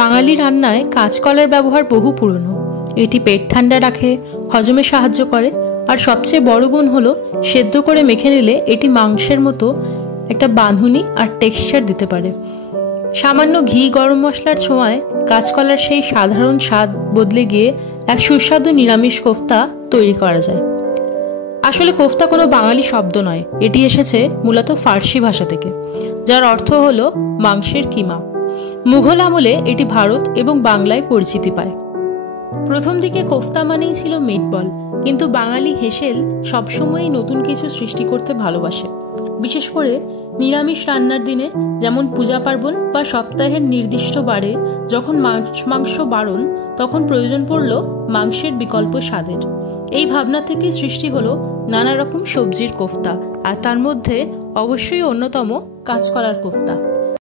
বাঙালি রান্নায় কাঁচকলার ব্যবহার বহু পুরনো। এটি পেট ঠান্ডা রাখে, হজমে সাহায্য করে, আর সবচেয়ে বড় গুণ হলো সেদ্ধ করে মেখে নিলে এটি মাংসের মতো একটা বাঁধুনি আর টেক্সচার দিতে পারে। সামান্য ঘি, গরম মশলার ছোঁয়ায় কাঁচকলার সেই সাধারণ স্বাদ বদলে গিয়ে এক সুস্বাদু নিরামিষ কোফতা তৈরি করা যায়। আসলে কোফতা কোনো বাঙালি শব্দ নয়, এটি এসেছে মূলত ফার্সি ভাষা থেকে, যার অর্থ হলো মাংসের কিমা। মুঘল আমলে এটি ভারত এবং বাংলায় পরিচিতি পায়। প্রথম দিকে কোফতা মানেই ছিল মিটবল, কিন্তু বাঙালি হেসেল সবসময়ই নতুন কিছু সৃষ্টি করতে ভালোবাসে। বিশেষ করে নিরামিষ রান্নার দিনে, যেমন পূজা পার্বণ বা সপ্তাহের নির্দিষ্ট বারে যখন মাংস বারণ, তখন প্রয়োজন পড়ল মাংসের বিকল্প স্বাদের। এই ভাবনা থেকে সৃষ্টি হলো নানা রকম সবজির কোফতা, আর তার মধ্যে অবশ্যই অন্যতম কাঁচকলার কোফতা।